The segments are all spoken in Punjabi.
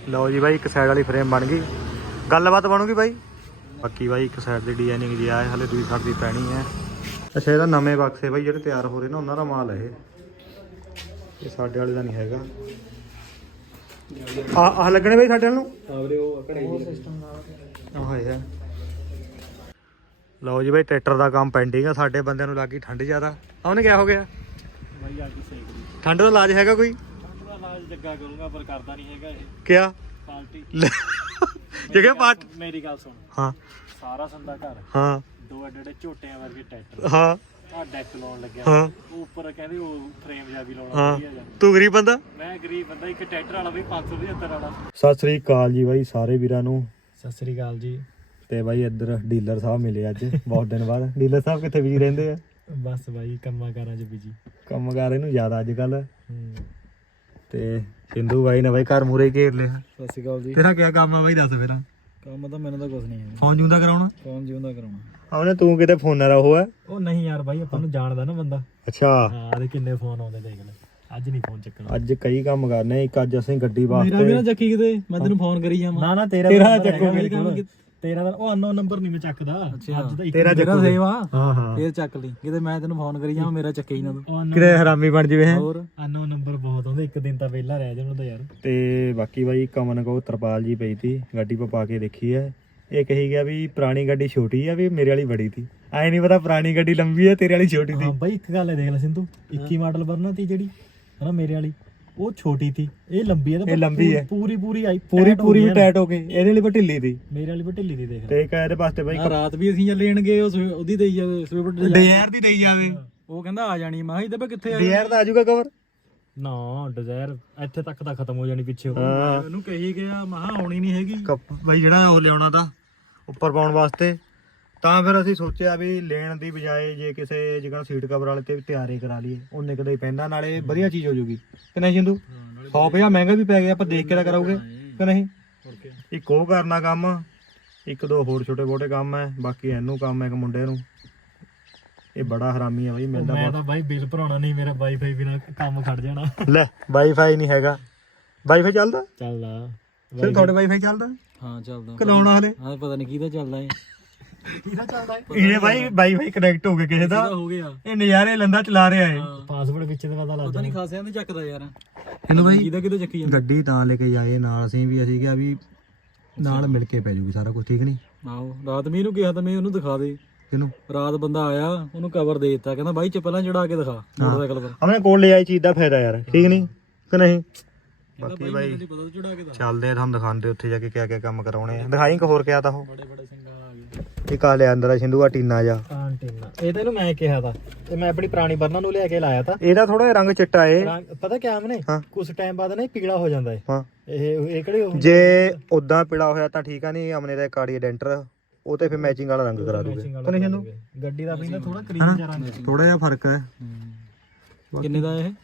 ਲਓ ਜੀ ਬਾਈ ਇੱਕ ਸਾਈਡ ਵਾਲੀ ਫਰੇਮ ਬਣ ਗਈ, ਗੱਲਬਾਤ ਬਣੂਗੀ ਬਾਈ। ਬਾਕੀ ਬਾਈ ਇੱਕ ਸਾਈਡ ਦੀ ਡਿਜ਼ਾਈਨਿੰਗ ਜੀ ਆਏ, ਹਲੇ ਦੂਜੀ ਸਾਈਡ ਦੀ ਪੈਣੀ ਹੈ। ਅੱਛਾ ਇਹਦਾ ਨਵੇਂ ਬਕਸੇ ਬਾਈ ਜਿਹੜੇ ਤਿਆਰ ਹੋ ਰਹੇ ਨਾ ਉਹਨਾਂ ਦਾ ਮਾਲ ਹੈ ਇਹ ਸਾਡੇ ਵਾਲੇ ਦਾ ਨਹੀਂ ਹੈਗਾ। ਆਹ ਲੱਗਣੇ ਬਾਈ ਸਾਡੇ ਨੂੰ ਹੈ। ਲਓ ਜੀ ਬਾਈ ਟਰੈਕਟਰ ਦਾ ਕੰਮ ਪੈਂਡਿੰਗ ਆ, ਸਾਡੇ ਬੰਦਿਆਂ ਨੂੰ ਲੱਗੀ ਠੰਡ ਜ਼ਿਆਦਾ। ਉਹਨੇ ਕਿਆ ਹੋ ਗਿਆ ਬਾਈ ਆ ਸੇਕ ਦੀ ਠੰਡ ਦਾ ਇਲਾਜ ਹੈਗਾ ਕੋਈ? ਠੰਡ ਦਾ ਇਲਾਜ ਜੱਗਾ ਕਰੂੰਗਾ ਪਰ ਕਰਦਾ ਨਹੀਂ ਹੈਗਾ ਇਹ ਕਿਆ ਪਾਲਟੀ ਜਗ੍ਹਾ ਪਾਟ। ਮੇਰੀ ਗੱਲ ਸੁਣ, ਹਾਂ ਸਾਰਾ ਸੰਦਾ ਘਰ, ਹਾਂ ਦੋ ਐਡੇ ਝੋਟਿਆਂ ਵਰਗੇ ਟਰੈਕਟਰ, ਹਾਂ ਆ ਡੈਕ ਲਾਉਣ ਲੱਗਿਆ, ਹਾਂ ਉਹ ਉੱਪਰ ਕਹਿੰਦੇ ਉਹ ਫਰੇਮ ਜਾ ਵੀ ਲਾਉਣਾ ਹਾਂ। ਵਧੀਆ ਜਾ। ਤੂੰ ਗਰੀਬ ਬੰਦਾ, ਮੈਂ ਗਰੀਬ ਬੰਦਾ, ਇੱਕ ਟਰੈਕਟਰ ਵਾਲਾ ਵੀ 575 ਵਾਲਾ। ਸਤਿ ਸ੍ਰੀ ਅਕਾਲ ਜੀ ਬਾਈ ਸਾਰੇ ਵੀਰਾਂ ਨੂੰ। ਸਤਿ ਸ੍ਰੀ ਅਕਾਲ ਜੀ। ਤੇ ਬਾਈ ਇੱਧਰ ਡੀਲਰ ਸਾਹਿਬ ਮਿਲੇ ਅੱਜ ਬਹੁਤ ਦਿਨ ਬਾਅਦ। ਡੀਲਰ ਸਾਹਿਬ ਕਿੱਥੇ ਬਿਜੀ ਰਹਿੰਦੇ ਆ? ਬਸ ਬਾਈ ਕੰਮਾਂ ਕਾਰਾਂ 'ਚ ਬਿਜੀ, ਕੰਮ ਕਾਰ ਇਹਨੂੰ ਜ਼ਿਆਦਾ ਅੱਜ ਕੱਲ। ਤੇ ਸਿੰਧੂ ਬਾਈ ਨੇ ਬਾਈ ਘਰ ਮੂਰੇ ਘੇਰ ਲਿਆ। ਸਤਿ ਸ੍ਰੀ ਅਕਾਲ ਜੀ। ਤੇਰਾ ਕਿਆ ਕੰਮ ਆ ਬਾਈ ਦੱਸ ਫਿਰ? ਕੰਮ ਤਾਂ ਮੈਨੂੰ ਤਾਂ ਕੁਝ ਨਹੀਂ ਹੈ, ਫੋਨ ਜੂੰਦਾ ਕਰਾਉਣਾ। ਫੋਨ ਜਿਉਂਦਾ ਕਰਾਉਣਾ। ਆਉਣੇ ਤੂੰ ਕਿਤੇ ਫੋਨਰ ਆ ਉਹ ਹੈ? ਉਹ ਨਹੀਂ ਯਾਰ ਬਾਈ, ਆਪਾਂ ਨੂੰ ਜਾਣਦਾ ਨਾ ਬੰਦਾ। ਅੱਛਾ ਹਾਂ ਦੇ ਕਿੰਨੇ ਫੋਨ ਆਉਂਦੇ ਦੇਖ ਲੈ, ਅੱਜ ਨਹੀਂ ਫੋਨ ਚੱਕਣਾ। ਅੱਜ ਕਈ ਕੰਮ ਕਰਨੇ, ਇੱਕ ਅੱਜ ਅਸੀਂ ਗੱਡੀ ਵਾਸਤੇ। ਮੇਰਾ ਵੀ ਨਾ ਚੱਕੀ ਕਿਤੇ, ਮੈਂ ਤੈਨੂੰ ਫੋਨ ਕਰੀ ਜਾਵਾਂ। ਨਾ ਨਾ ਤੇਰਾ ਚੱਕੋਗੇ। ਤੇਰਾ ਤਾਂ ਉਹ ਅਨਨੋਨ ਨੰਬਰ ਨਹੀਂ ਮੈਂ ਚੱਕਦਾ। ਅੱਜ ਤਾਂ ਤੇਰਾ ਸੇਵ ਆ। ਹਾਂ ਹਾਂ ਫੇਰ ਚੱਕ ਲਈ ਕਿਤੇ, ਮੈਂ ਤੈਨੂੰ ਫੋਨ ਕਰੀ ਜਾਵਾਂ ਮੇਰਾ ਚੱਕੇ ਹੀ ਨਾ ਤੂੰ। ਕਿਤੇ ਹਰਾਮੀ ਬਣ ਜਵੇ। ਹੋਰ ਅਨਨੋਨ ਨੰਬਰ ਬਹੁਤ ਆਉਂਦੇ, ਇੱਕ ਦਿਨ ਤਾਂ ਵਿਹਲਾ ਰਹਿ ਜਾਂਦਾ ਯਾਰ। ਤੇ ਬਾਕੀ ਬਾਈ ਕਮਨ ਕੋ ਤਰਪਾਲ ਜੀ ਪਈ ਤੀ ਗੱਡੀ ਪਾ ਕੇ ਦੇਖੀ ਹੈ। ਇਹ ਕਹੀ ਗਿਆ ਵੀ ਪੁਰਾਣੀ ਗੱਡੀ ਛੋਟੀ ਆ, ਵੀ ਮੇਰੇ ਵਾਲੀ ਬੜੀ ਤੀ। ਐ ਨਹੀਂ ਪਤਾ ਪੁਰਾਣੀ ਗੱਡੀ ਲੰਬੀ ਹੈ ਤੇਰੇ ਵਾਲੀ ਛੋਟੀ ਤੀ। ਹਾਂ ਬਾਈ ਇੱਕ ਗੱਲ ਹੈ, ਦੇਖ ਲੈ ਸਿੰਧੂ, 21 ਮਾਡਲ ਵਰਨਾ ਤੀ ਜਿਹੜੀ ਹਨਾ ਮੇਰੇ ਵਾਲੀ, ਉਹ ਛੋਟੀ ਤੀ, ਇਹ ਲੰਬੀ ਹੈ। ਇਹ ਲੰਬੀ ਹੈ, ਪੂਰੀ ਆਈ ਪੂਰੀ ਟਾਈਟ ਹੋ ਗਈ। ਇਹਦੇ ਲਈ ਢਿੱਲੀ ਤੀ, ਮੇਰੇ ਵਾਲੀ ਢਿੱਲੀ ਦੀ। ਦੇਖ ਤੇ ਇਹਦੇ ਵਾਸਤੇ ਬਾਈ ਰਾਤ ਵੀ ਅਸੀਂ ਲੈਣ ਗਏ, ਉਹਦੀ ਦੇਈ ਜਾਵੇ ਸਵਿਫਟ ਡਿਜ਼ਾਇਰ ਦੀ ਦੇਈ ਜਾਵੇ। ਉਹ ਕਹਿੰਦਾ ਆ ਜਾਣੀ। ਮੈਂ ਕਿਹਾ ਇਹਦੇ ਕਿੱਥੇ ਆ ਡਿਜ਼ਾਇਰ ਦਾ ਆ ਜਾਊਗਾ ਕਵਰ ਨਾ, ਡਿਜ਼ਾਇਰ ਇੱਥੇ ਤੱਕ ਤਾਂ ਖਤਮ ਹੋ ਜਾਣੀ ਪਿੱਛੇ। ਹਾਂ। ਉਹਨੂੰ ਕਹੀ ਗਿਆ, ਮੈਂ ਕਿਹਾ ਆਉਣੀ ਨਹੀਂ ਹੈਗੀ ਬਾਈ ਜਿਹੜਾ ਉਹ ਲਿਆਉਣਾ ਤਾਂ ਉੱਪਰ ਪਾਉਣ ਵਾਸਤੇ। ਤਾਂ ਫਿਰ ਅਸੀਂ ਸੋਚਿਆ ਵੀ ਲੈਣ ਦੀ ਬਜਾਏ ਜੇ ਕਿਸੇ ਜਗ੍ਹਾ ਸੀਟ ਕਵਰ ਵਾਲੇ ਤੇ ਵੀ ਤਿਆਰੀ ਕਰਾ ਲਈਏ, ਉਹਨੇ ਕਦੇ ਪੈਂਦਾ, ਨਾਲੇ ਵਧੀਆ ਚੀਜ਼ ਹੋ ਜੂਗੀ ਕਿ ਨਹੀਂ ਸਿੰਧੂ? 100 ਮਹਿੰਗਾ ਵੀ ਪੈ ਗਿਆ, ਆਪਾਂ ਦੇਖ ਕੇ ਤਾਂ ਕਰਾਂਗੇ ਕਿ ਨਹੀਂ? ਇੱਕ ਉਹ ਕਰਨਾ ਕੰਮ, ਇੱਕ ਦੋ ਹੋਰ ਛੋਟੇ ਮੋਟੇ ਕੰਮ ਹੈ। ਬਾਕੀ ਇਹਨੂੰ ਕੰਮ ਹੈ ਇੱਕ ਮੁੰਡੇ ਨੂੰ, ਇਹ ਬੜਾ ਹਰਾਮੀ ਹੈ ਬਾਈ। ਮੈਂ ਤਾਂ ਬਾਈ ਬਿੱਲ ਭਰਾਉਣਾ ਨਹੀਂ, ਮੇਰਾ ਵਾਈਫਾਈ ਬਿਨਾ ਕੰਮ ਖੜ ਜਾਣਾ। ਲੈ ਵਾਈਫਾਈ ਨਹੀਂ ਹੈਗਾ? ਵਾਈਫਾਈ ਚੱਲਦਾ? ਚੱਲਦਾ ਫਿਰ ਤੁਹਾਡੇ ਵਾਈਫਾਈ ਚੱਲਦਾ? ਹਾਂ ਚੱਲਦਾ। ਕਲਾਉਣਾ ਹਲੇ? ਹਾਂ ਪਤਾ ਨਹੀਂ ਕਿਹਦਾ ਚੱਲਦਾ ਹੈ, ਕਿਹਦਾ ਚੱਲਦਾ ਹੈ। ਇਹਨੇ ਬਾਈ ਵਾਈਫਾਈ ਕਨੈਕਟ ਹੋ ਗਿਆ ਕਿਸੇ ਦਾ, ਹੋ ਗਿਆ। ਇਹ ਨਜ਼ਾਰੇ ਲੰਦਾ ਚਲਾ ਰਿਹਾ ਹੈ। ਪਾਸਵਰਡ ਵਿੱਚ ਤੇ ਪਤਾ ਲੱਗਦਾ। ਪਤਾ ਨਹੀਂ ਖਾਸਿਆਂ ਦੇ ਚੱਕਦਾ ਯਾਰ ਇਹਨੂੰ ਬਾਈ। ਕਿਹਦਾ ਕਿਹਦਾ ਚੱਕੀ ਜਾਂਦਾ। ਗੱਡੀ ਤਾਂ ਲੈ ਕੇ ਜਾਏ ਨਾਲ, ਅਸੀਂ ਕਿਹਾ ਵੀ ਨਾਲ ਮਿਲ ਕੇ ਪੈ ਜੂਗੀ ਸਾਰਾ ਕੁਝ, ਠੀਕ ਨਹੀਂ? ਆਹੋ ਰਾਤ ਮੀਂਹ ਨੂੰ ਕਿਹਾ ਤਾਂ ਮੈਂ ਉਹਨੂੰ ਦਿਖਾ ਦੇ। ਕਿਹਨੂੰ? ਰਾਤ ਬੰਦਾ ਆਇਆ, ਉਹਨੂੰ ਕਵਰ ਦੇ ਦਿੱਤਾ, ਕਹਿੰਦਾ ਬਾਈ ਚ ਪਹਿਲਾਂ ਚੜਾ ਕੇ ਦਿਖਾ ਮੋਟਰਸਾਈਕਲ ਪਰ। ਆਪਣੇ ਕੋਲ ਲੈ ਆਈ ਚੀਜ਼ ਦਾ ਫਾਇਦਾ ਯਾਰ, ਠੀਕ ਨਹੀਂ ਕਿ ਨਹੀਂ? ਬਾਕੀ ਬਾਈ ਪਤਾ ਚੜਾ ਕੇ ਚੱਲਦੇ ਆ, ਤੁਹਾਨੂੰ ਦਿਖਾਉਂਦੇ ਉੱਥੇ ਜਾ ਕੇ ਕਿਆ ਕਿਆ ਕੰਮ ਕਰਾਉਣੇ ਆ। ਦਿਖਾਈ ਹੋਰ ਕਿਆ ਤਾਂ ਉਹ ਬੜੇ ਸਿੰਘਾਂ ਆ ਗਏ। ਇੱਕ ਆ ਲਿਆ ਅੰਦਰ ਆ ਸਿੰਧੂ ਆ ਟੀਨਾ ਜਾ ਟੀਨਾ। ਇਹ ਤੈਨੂੰ ਮੈਂ ਕਿਹਾ ਤਾਂ, ਤੇ ਮੈਂ ਆਪਣੀ ਪੁਰਾਣੀ ਬਰਨਾ ਨੂੰ ਲਿਆ ਕੇ ਲਾਇਆ ਤਾਂ। ਇਹਦਾ ਥੋੜਾ ਰੰਗ ਚਿੱਟਾ ਏ। ਪਤਾ ਕਿਆ ਮੈਨੇ, ਕੁਝ ਟਾਈਮ ਬਾਅਦ ਨਾ ਪੀਲਾ ਹੋ ਜਾਂਦਾ ਏ। ਹਾਂ ਇਹ ਕਿਹੜੇ ਜੇ ਉਦਾਂ ਪੀਲਾ ਹੋਇਆ ਤਾਂ ਠੀਕ ਆ, ਨਹੀਂ ਅਮਨੇ ਦਾ ਕਾੜੀ ਡੈਂਟਰ ਉਹ ਤੇ ਫਿਰ ਮੈਚਿੰਗ ਵਾਲਾ ਰੰਗ ਕਰਾ ਦੂਗੇ ਕਿ ਨਹੀਂ ਸਿੰਧੂ? ਗੱਡੀ ਦਾ ਪੈਂਦਾ ਥੋੜਾ ਕਰੀਮ ਜਿਹਾ ਰੰਗ, ਥੋੜਾ ਜਿਹਾ ਫਰਕ ਹੈ। ਕਿੰਨੇ ਦਾ ਇਹ?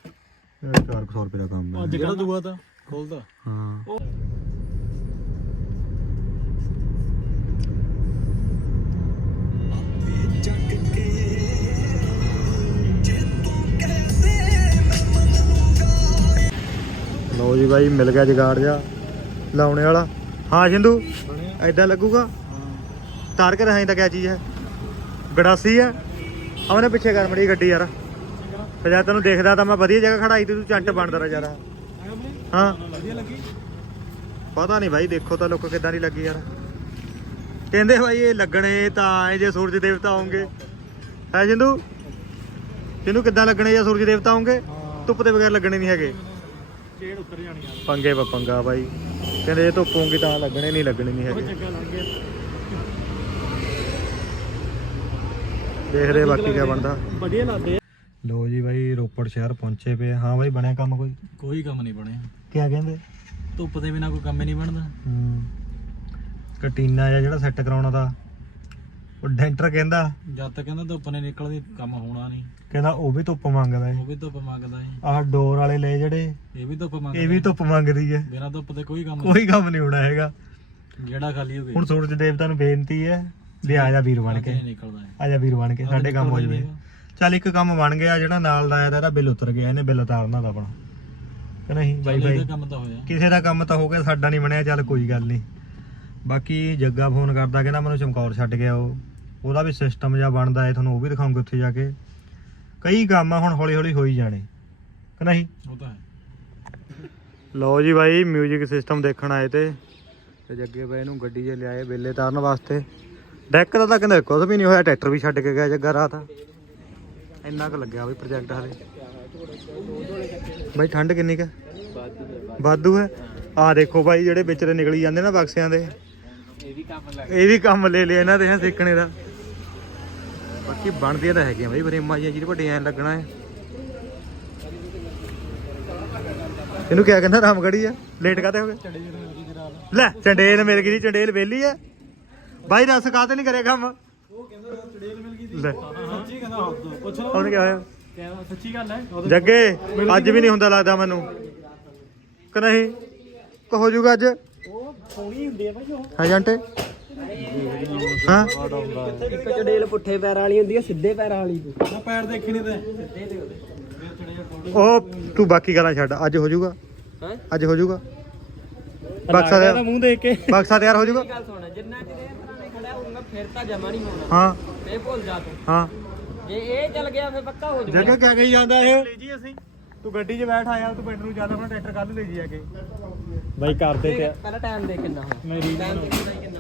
400 ਰੁਪਏ ਦਾ ਕੰਮ ਹੈ ਜਿਹੜਾ ਦੂਆ ਤਾਂ ਖੋਲਦਾ। ਹਾਂ ਲਓ ਜੀ ਬਾਈ ਮਿਲ ਗਿਆ ਜਗਾੜ ਜਾ ਲਾਉਣੇ ਵਾਲਾ। ਹਾਂ ਸਿੰਧੂ ਐਦਾਂ ਲੱਗੂਗਾ? ਤਾਰ ਕੇ ਰਹਾਂ ਤਾਂ ਕਿਆ ਚੀਜ਼ ਹੈ? ਗੜਾਸੀ ਹੈ। ਆਉਣੇ ਪਿੱਛੇ ਕਰ ਮੜੀ ਗੱਡੀ ਯਾਰ, ਫਿਰ ਜਦ ਤੈਨੂੰ ਦੇਖਦਾ ਤਾਂ ਮੈਂ ਵਧੀਆ ਜਗ੍ਹਾ ਖੜਾਈ ਤੇ ਤੂੰ ਚੰਟ ਬਣਦਾ ਰਿਹਾ ਯਾਰ। ਹਾਂ ਵਧੀਆ ਲੱਗੀ। ਪਤਾ ਨਹੀਂ ਬਾਈ, ਦੇਖੋ ਤਾਂ ਲੋਕ ਕਿੱਦਾਂ ਦੀ ਲੱਗੀ ਯਾਰ। ਕਹਿੰਦੇ ਬਾਈ ਇਹ ਲੱਗਣੇ ਤਾਂ ਐ ਜੇ ਸੂਰਜ ਦੇਵਤਾ ਆਉਂਗੇ, ਹੈ ਸਿੰਧੂ? ਸਿੰਧੂ ਕਿੱਦਾਂ ਲੱਗਣੇ ਜੇ ਸੂਰਜ ਦੇਵਤਾ ਆਉਂਗੇ? ਧੁੱਪ ਦੇ ਬਗੈਰ ਲੱਗਣੇ ਨਹੀਂ ਹੈਗੇ, ਛੇੜ ਉਤਰ ਜਾਣੀ ਯਾਰ। ਪੰਗੇ ਪੰਗਾ ਬਾਈ। ਕਹਿੰਦੇ ਜੇ ਧੁੱਪ ਹੋਊਗੀ ਤਾਂ ਲੱਗਣੇ ਨਹੀਂ ਨਹੀਂ ਹੈਗੇ। ਚੰਗਾ ਲੱਗ ਗਿਆ। ਦੇਖਦੇ ਬਾਕੀ ਕਿਆ ਬਣਦਾ। ਵਧੀਆ ਲੱਗਦੇ। ਲੋ ਜੀ ਬਾਈ ਰੋਪੜ ਸ਼ਹਿਰ ਪਹੁੰਚੇ ਪਏ। ਹਾਂ ਬਾਈ ਬਣਿਆ ਕੰਮ ਕੋਈ ਕੰਮ ਨਹੀਂ ਬਣਿਆ। ਕਿਆ ਕਹਿੰਦੇ? ਧੁੱਪ ਦੇ ਬਿਨਾ ਕੋਈ ਕੰਮ ਹੀ ਨਹੀਂ ਬਣਦਾ। ਕਟੀਨਾ ਜਾਂ ਜਿਹੜਾ ਸੈੱਟ ਕਰਾਉਣਾ ਤਾਂ ਉਹ ਡੈਂਟਰ ਕਹਿੰਦਾ ਜਦ ਤੱਕ ਕਹਿੰਦਾ ਧੁੱਪ ਨੇ ਨਿਕਲਦੀ ਕੰਮ ਹੋਣਾ ਨਹੀਂ। ਕਹਿੰਦਾ ਉਹ ਵੀ ਧੁੱਪ ਮੰਗਦਾ ਏ। ਉਹ ਵੀ ਧੁੱਪ ਮੰਗਦਾ ਏ। ਆਹ ਡੋਰ ਵਾਲੇ ਲੈ ਜਿਹੜੇ ਇਹ ਵੀ ਧੁੱਪ ਮੰਗਦਾ। ਇਹ ਵੀ ਧੁੱਪ ਮੰਗਦੀ ਏ। ਬਿਨਾ ਧੁੱਪ ਦੇ ਕੋਈ ਕੰਮ ਨਹੀਂ ਹੋਣਾ ਹੈਗਾ। ਜਿਹੜਾ ਖਾਲੀ ਹੋ ਗਿਆ। ਹੁਣ ਸੂਰਜ ਦੇਵਤਾ ਨੂੰ ਬੇਨਤੀ ਹੈ ਵੀ ਆ ਜਾ ਵੀਰ ਬਣ ਕੇ, ਆ ਜਾ ਵੀਰ ਬਣ ਕੇ ਸਾਡੇ ਕੰਮ ਹੋ ਜਾਵੇ। ਚੱਲ ਇੱਕ ਕੰਮ ਬਣ ਗਿਆ, ਜਿਹੜਾ ਨਾਲ ਦਾ ਆਇਆ ਤਾਂ ਇਹਦਾ ਬਿੱਲ ਉਤਰ ਗਿਆ, ਇਹਨੇ ਬਿੱਲ ਉਤਾਰਨਾ ਤਾਂ ਆਪਣਾ। ਕਿ ਨਹੀਂ ਵਾਈਫਾਈ ਕੰਮ ਤਾਂ ਹੋਇਆ। ਕਿਸੇ ਦਾ ਕੰਮ ਤਾਂ ਹੋ ਗਿਆ, ਸਾਡਾ ਨਹੀਂ ਬਣਿਆ, ਚੱਲ ਕੋਈ ਗੱਲ ਨਹੀਂ। ਬਾਕੀ ਜੱਗਾ ਫੋਨ ਕਰਦਾ ਕਹਿੰਦਾ ਮੈਨੂੰ ਚਮਕੌਰ ਛੱਡ ਗਿਆ, ਉਹਦਾ ਵੀ ਸਿਸਟਮ ਜਿਹਾ ਬਣਦਾ ਹੈ, ਤੁਹਾਨੂੰ ਉਹ ਵੀ ਦਿਖਾਉਂਗੇ ਉੱਥੇ ਜਾ ਕੇ। ਕਈ ਕੰਮ ਆ ਹੁਣ ਹੌਲੀ ਹੌਲੀ ਹੋਈ ਜਾਣੇ ਕਿ ਨਹੀਂ। ਉਹ ਤਾਂ ਹੈ। ਲਓ ਜੀ ਬਾਈ ਮਿਊਜ਼ਿਕ ਸਿਸਟਮ ਦੇਖਣ ਆਏ ਤੇ ਜੱਗੇ ਬਾਈ ਨੂੰ ਗੱਡੀ 'ਚ ਲਿਆਏ ਵੇਲੇ ਤਾਰਨ ਵਾਸਤੇ। ਡੈਕ ਦਾ ਤਾਂ ਕਹਿੰਦੇ ਕੁਝ ਵੀ ਨਹੀਂ ਹੋਇਆ, ਟਰੈਕਟਰ ਵੀ ਛੱਡ ਕੇ ਗਿਆ ਜੱਗਾ ਰਾਤ। ਇੰਨਾ ਕੁ ਲੱਗਿਆ ਬਈ ਪ੍ਰੋਜੈਕਟ ਹਾਲੇ। ਬਾਈ ਠੰਡ ਕਿੰਨੀ ਕੁ ਵਾਧੂ ਹੈ। ਆਹ ਦੇਖੋ ਬਾਈ ਜਿਹੜੇ ਵਿੱਚ ਦੇ ਨਿਕਲੀ ਜਾਂਦੇ ਨਾ ਬਕਸਿਆਂ ਦੇ, ਇਹ ਵੀ ਕੰਮ ਲੈ ਲਿਆ ਇਹਨਾਂ ਦੇ ਹੈ ਸਿੱਖਣੇ ਦਾ। ਬਾਕੀ ਬਣਦੀਆਂ ਤਾਂ ਹੈਗੀਆਂ ਬਾਈ ਫਰੇਮਾਂ ਜਿਹੀਆਂ ਜਿਹਦੇ ਵੱਡੇ ਐਂ ਲੱਗਣਾ ਹੈ। ਇਹਨੂੰ ਕਿਆ ਕਹਿੰਦਾ ਰਾਮਗੜੀ ਆ, ਲੇਟ ਕਾਤੇ ਹੋ ਗਏ ਲੈ। ਚੰਡੇਲ ਮਿਲ ਗਈ, ਚੰਡੇਲ ਵਿਹਲੀ ਆ ਬਾਈ। ਰਸ ਕਾਤੇ ਨਹੀਂ ਕਰਿਆ ਕੰਮ ਲੈ, ਸੱਚੀ ਕਹਿੰਦਾ ਪੁੱਛ ਲਓ ਉਹਨੇ ਕਿਆ ਹੋਇਆ। ਕਹਿੰਦਾ ਸੱਚੀ ਗੱਲ ਹੈ। ਜੱਗੇ ਅੱਜ ਵੀ ਨਹੀਂ ਹੁੰਦਾ ਲੱਗਦਾ ਮੈਨੂੰ ਕਿ ਨਹੀਂ, ਕਿ ਹੋ ਜਾਊਗਾ ਅੱਜ। ਉਹ ਸੋਹਣੀ ਹੁੰਦੀ ਹੈ ਭਾਈ ਉਹ। ਹੈ ਜੰਟੇ ਹਾਂ। ਇੱਕ ਚੜੇਲ ਪੁੱਠੇ ਪੈਰਾਂ ਵਾਲੀ ਹੁੰਦੀ ਹੈ, ਸਿੱਧੇ ਪੈਰਾਂ ਵਾਲੀ। ਮੈਂ ਪੈਰ ਦੇਖੇ ਨਹੀਂ ਤੇ ਸਿੱਧੇ ਤੇ ਉਹਦੇ। ਉਹ ਤੂੰ ਬਾਕੀ ਗੱਲਾਂ ਛੱਡ, ਅੱਜ ਹੋ ਜਾਊਗਾ। ਹਾਂ ਅੱਜ ਹੋ ਜਾਊਗਾ ਬਕਸਾ ਦਾ ਤਿਆਰ, ਮੂੰਹ ਦੇਖ ਕੇ ਬਕਸਾ ਤਿਆਰ ਹੋ ਜਾਊਗਾ। ਗੱਲ ਸੁਣ, ਜਿੰਨਾ ਚਿਰ ਇਹ ਪੁਰਾਣੇ ਖੜਾ ਹੋਊਗਾ ਫਿਰ ਤਾਂ ਜਮਾ ਨਹੀਂ ਹੋਣਾ। ਹਾਂ ਇਹ ਭੁੱਲ ਜਾ ਤੂੰ, ਹਾਂ। ਜੇ ਇਹ ਚੱਲ ਗਿਆ ਫਿਰ ਪੱਕਾ ਹੋ ਜਾਊਗਾ। ਜੱਗੇ ਕਿਆ ਕਹੀ ਜਾਂਦਾ ਇਹ। ਲੈ ਜੀ ਅਸੀਂ ਤੂੰ ਗੱਡੀ 'ਚ ਬੈਠ ਆਇਆ, ਤੂੰ ਪਿੰਡ ਨੂੰ ਚੱਲ, ਆਪਣਾ ਟਰੈਕਟਰ ਕੱਲ ਲੈ ਜੀ ਆ ਕੇ। ਬਾਈ ਕਰਦੇ ਤੇ ਪਹਿਲਾਂ ਟਾਈਮ ਦੇ ਕਿੰਨਾ ਹੋਇਆ, ਮੇਰੀ ਟਾਈਮ ਕਿੰਨਾ ਕਿੰਨਾ।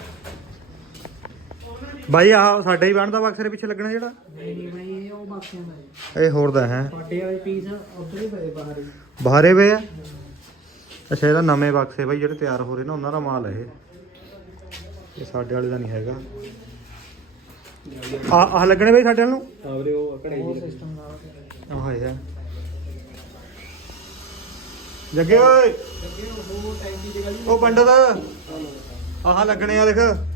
ਬਾਈ ਆਹ ਸਾਡਾ ਹੀ ਬਣਦਾ ਬਕਸੇ ਦੇ ਪਿੱਛੇ ਲੱਗਣਾ ਜਿਹੜਾ। ਨਹੀਂ ਬਈ ਇਹ ਉਹ ਬਾਕੀਆਂ ਦਾ ਇਹ ਹੋਰ ਦਾ ਹੈ, ਸਾਡੇ ਵਾਲੇ ਪੀਸ ਉੱਧਰ ਹੀ ਪਏ ਬਾਹਰ ਹੀ। ਬਾਹਰੇ ਵੇ ਆ। ਅੱਛਾ ਇਹਦਾ ਨਵੇਂ ਬਕਸੇ ਬਾਈ ਜਿਹੜੇ ਤਿਆਰ ਹੋ ਰਹੇ ਨਾ ਉਹਨਾਂ ਦਾ ਮਾਲ ਹੈ ਇਹ ਸਾਡੇ ਵਾਲੇ ਦਾ ਨਹੀਂ ਹੈਗਾ। ਆਹ ਲੱਗਣੇ ਬਾਈ ਸਾਡੇ ਵਾਲ ਨੂੰ। ਆਵਰੇ ਉਹ ਘੜੇ ਉਹ ਸਿਸਟਮ ਨਾਲ ਆਹ ਹੈ ਜੱਗੇ ਓਏ, ਉਹ ਟੈਂਕੀ ਦੀ ਗਲੀ ਉਹ ਪੰਡਤ ਆਹ ਲੱਗਣੇ ਆ ਦੇਖ